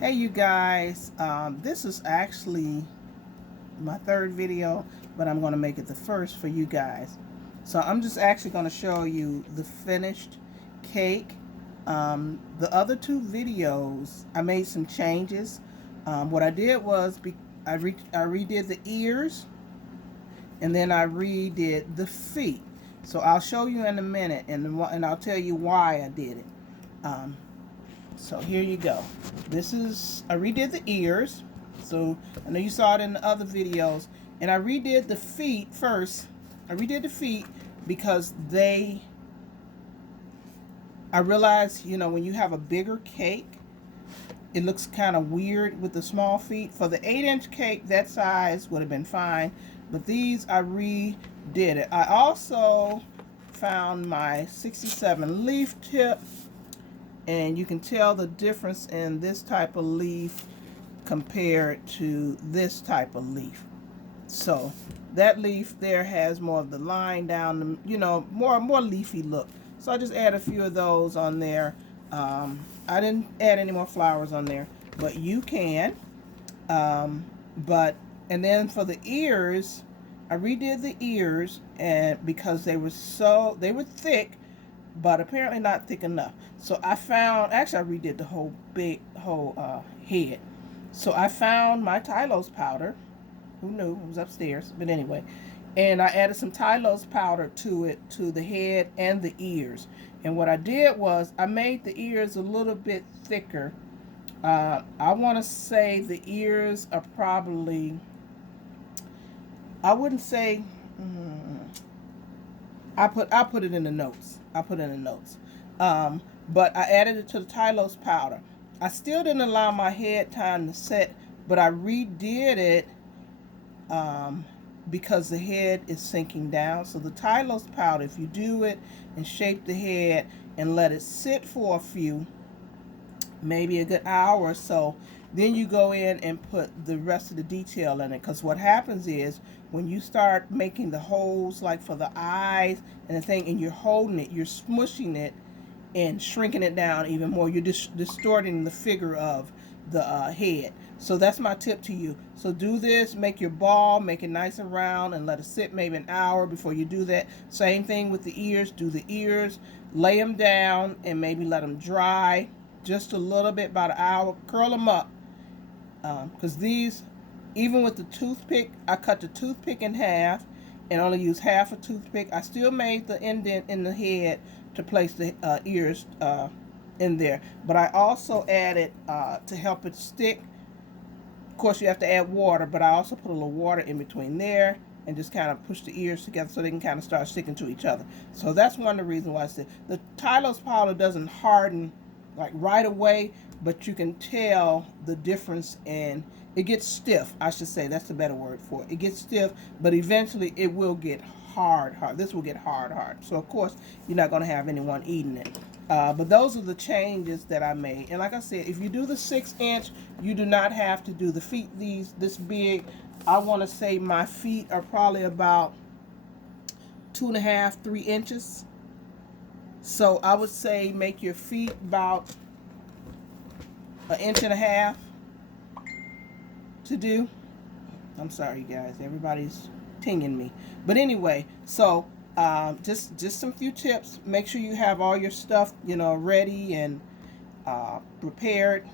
Hey you guys, this is actually my third video, but I'm going to make it the first for you guys. So I'm just actually going to show you the finished cake. The other two videos, I made some changes. What I did was I redid the ears, and then I redid the feet. So I'll show you in a minute, and I'll tell you why I did it. Um, So here you go. I redid the ears. So I know you saw it in the other videos. And I redid the feet first. I redid the feet because I realized, when you have a bigger cake, it looks kind of weird with the small feet. For the 8-inch cake, that size would have been fine. But these, I redid it. I also found my 67 leaf tip, and you can tell the difference in this type of leaf compared to this type of leaf. So that leaf there has more of the line down, more leafy look. So I just add a few of those on there. I didn't add any more flowers on there, but you can. um, but and then for the ears, I redid the ears, and because they were thick, but apparently not thick enough. So I found, actually I redid the whole head. So I found my Tylose powder. Who knew? It was upstairs. But anyway, and I added some Tylose powder to it, to the head and the ears. And what I did was I made the ears a little bit thicker. I want to say the ears are probably, I wouldn't say, I'll put it in the notes. I'll put it in the notes. Um, but I added it to the Tylose powder. I still didn't allow my head time to set, but I redid it um, because the head is sinking down. So the Tylose powder, if you do it and shape the head and let it sit for a few, maybe a good hour or so, then you go in and put the rest of the detail in it. Because what happens is when you start making the holes, like for the eyes and the thing, and you're holding it, you're smushing it and shrinking it down even more. You're distorting the figure of the head. So that's my tip to you. So do this, make your ball, make it nice and round, and let it sit maybe an hour before you do that. Same thing with the ears. Do the ears, lay them down, and maybe let them dry just a little bit, about an hour. Curl them up, because these, even with the toothpick, I cut the toothpick in half and only use half a toothpick. I still made the indent in the head to place the ears in there, but I also added, to help it stick. Of course, you have to add water, but I also put a little water in between there and just kind of push the ears together so they can kind of start sticking to each other. So that's one of the reasons why I said the Tylose powder doesn't harden like right away, but you can tell the difference in, it gets stiff, I should say. That's the better word for it. It gets stiff, but eventually it will get hard. This will get hard. So of course you're not going to have anyone eating it. But those are the changes that I made. And like I said, if you do the 6-inch, you do not have to do the feet this big. I want to say my feet are probably about 2.5, 3 inches. So I would say make your feet about 1.5 inches to do. I'm sorry, guys. Everybody's tinging me. But anyway, so just some few tips. Make sure you have all your stuff, ready and prepared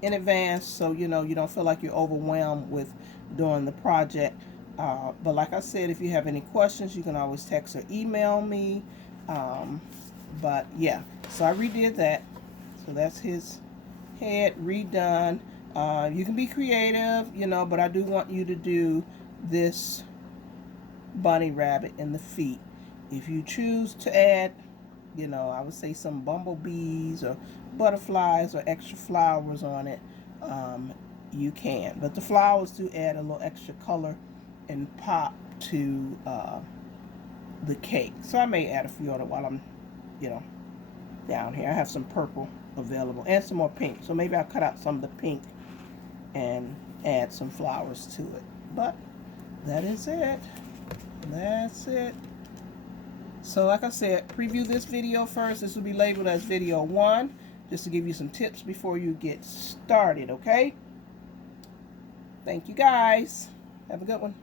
in advance, so you don't feel like you're overwhelmed with doing the project. But like I said, if you have any questions, you can always text or email me. But yeah, so I redid that. So that's his head redone. You can be creative, but I do want you to do this bunny rabbit in the feet. If you choose to add, I would say some bumblebees or butterflies or extra flowers on it, you can. But the flowers do add a little extra color and pop to the cake. So I may add a few of it while I'm, down here. I have some purple available and some more pink. So maybe I'll cut out some of the pink and add some flowers to it. But that is it. That's it. So like I said, preview this video first. This will be labeled as video 1. just to give you some tips before you get started, okay? Thank you guys. Have a good one.